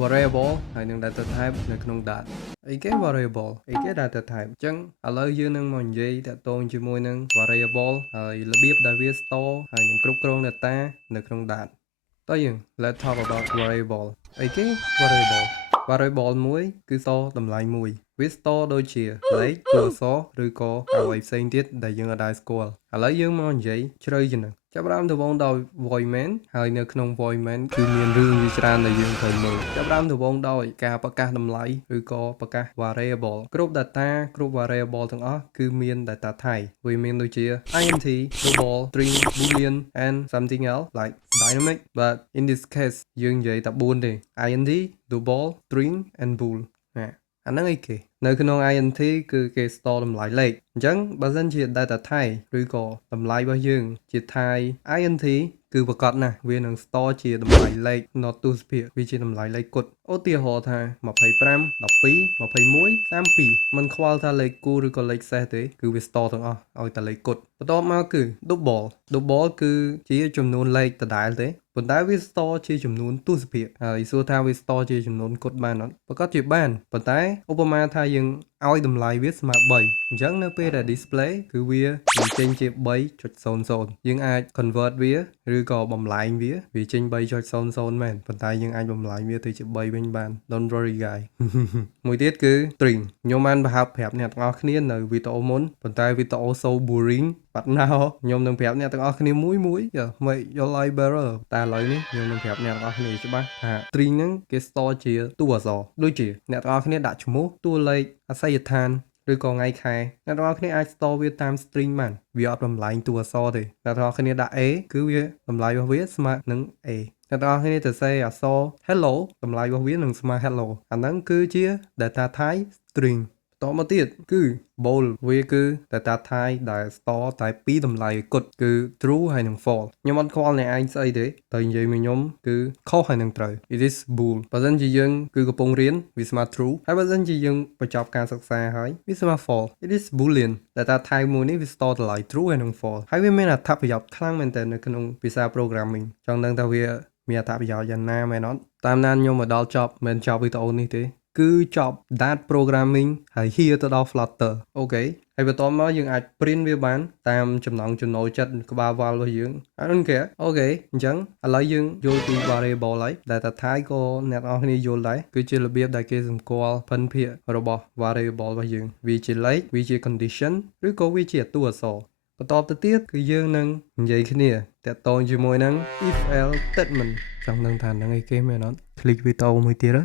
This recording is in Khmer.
variable ហើយនឹង data type នៅក្នុង data អីគេ variable អីគេ data type អញ្ចឹងឥឡូវយើងនឹងមកនិយាយតាក់ទងជាមួយនឹង variable ហើយរបៀបដែលវា store ហើយនឹងគ្រប់គ្រង data នៅក្នុង data តើយើង let's talk about variable អីគេ variable មួយគឺ store តម្លៃមួយវា store ដូចជាលេខតួអក្សរឬក៏អ្វីផ្សេងទៀតដែលយើងអត់ដែលស្គាល់ឥឡូវយើងមកនិយាយជ្រៅជាងនេះចាប់ផ្ដើមដំបូងដោយ void main ហើយនៅក្នុង void main គឺមានរឿងជាច្រើនដែលយើងត្រូវមើលចាប់ផ្ដើមដំបូងដោយការប្រកាសតម្លៃឬក៏ប្រកាស variable គ្រប់ data គ្រប់ variable ទាំងអស់គឺមាន data type វាមានដូចជា int global string boolean and something else like dynamic but in this case យើងនិយាយតែ4ទេ int global string and bool អាហ្នឹងអីគេនៅក្នុង int គឺគេ store តម្លៃលេខអញ្ចឹងបើសិនជា data type ឬក៏តម្លៃរបស់យើងជា type int គឺប្រកបណាស់វានឹង store ជាតម្លៃលេខ not ទស្សភាគវាជាតម្លៃលេខគត់ឧទាហរណ៍ថា25 12 21 32มันខ្វល់ថាលេខគូឬក៏លេខសេសទេគឺវា store ទាំងអស់ឲ្យតែលេខគត់បន្ទាប់មកគឺ double គឺជាចំនួនលេខដដែលទេប៉ុន្តែវា store ជាចំនួនទស្សភាគហើយសួរថាវា store ជាចំនួនគត់បានអត់ប្រកាសជាបានប៉ុន្តែឧបមាថាយើងឲ្យតម្លៃវាស្មើ3អញ្ចឹងនៅពេលដែល display គឺវានឹងចេញជា 3.00 យើងអាច convert វាឬក៏បំលែងវាចេញ 3.00 មែនប៉ុន្តែយើងអាចបំលែងវាទៅជា3វិញបាន don't worry guys មួយទៀតគឺ string ខ្ញុំបានបង្ហើបប្រាប់អ្នកទាំងអស់គ្នានៅវីដេអូមុនប៉ុន្តែវីដេអូ so boring បាត់ណាស់ខ្ញុំនឹងប្រាប់អ្នកទាំងអស់គ្នាមួយ make your life better តែឥឡូវនេះខ្ញុំនឹងប្រាប់អ្នកទាំងអស់គ្នាច្បាស់ថា string ហ្នឹងគេ store ជាតួអក្សរដូចជាអ្នកទាំងអស់គ្នាដាក់ឈ្មោះតួលេខអាសយដ្ឋានឬក៏ថ្ងៃខែអ្នកទាំងអស់គ្នាអាច store វាតាម string បានវាអត់បំលែងតួអក្សរទេអ្នកទាំងអស់គ្នាដាក់ A គឺវាតម្លៃរបស់វាស្មើនឹង A អ្នកទាំងអស់គ្នាទៅសេអក្សរ hello តម្លៃរបស់វានឹងស្មើ hello អាហ្នឹងគឺជា data type string តមកទៀតគឺ bool វាគឺ data type ដែល store តែ2តម្លៃគត់គឺ true ហើយនិង false ខ្ញុំអត់ខ្វល់អ្នកឯងស្អីទេតែនិយាយមកខ្ញុំគឺខុសហើយនឹងត្រូវ it is bool បើមិនជាយើងគឺកំពុងរៀនវាស្មើ true ហើយបើមិនជាយើងបញ្ចប់ការសិក្សាហើយវាស្មើ false it is boolean data type មួយនេះវា store តម្លៃ true ហើយនិង false ហើយវាមានអត្ថប្រយោជន៍ខ្លាំងមែនទែននៅក្នុងភាសា programming ចង់ដឹងថាវាមានអត្ថប្រយោជន៍យ៉ាងណាមែនអត់តាមដានខ្ញុំមកដល់ចប់មិនចប់វីដេអូនេះទេគឺចប់ Dart programming ហើយ here ទៅដល់ Flutter អូខេហើយបន្ទាប់មកយើងអាច print វាបានតាមចំណង់ចំណូលចិត្តក្បាលវល់របស់យើងអត់គេអូខេអញ្ចឹងឥឡូវយើងយល់ពី variable ហើយ data type ក៏អ្នកនរគ្នាយល់ដែរគឺជារបៀបដែលគេសម្គាល់ភិនភាគរបស់ variable របស់យើងវាជាលេខវាជា condition ឬក៏វាជាតួអក្សរបន្តទៅទៀតគឺយើងនឹងនិយាយគ្នាតាក់ទងជាមួយនឹង if else statement ចង់ដឹងថានឹងអីគេមែនអត់ click វីដេអូមួយទៀត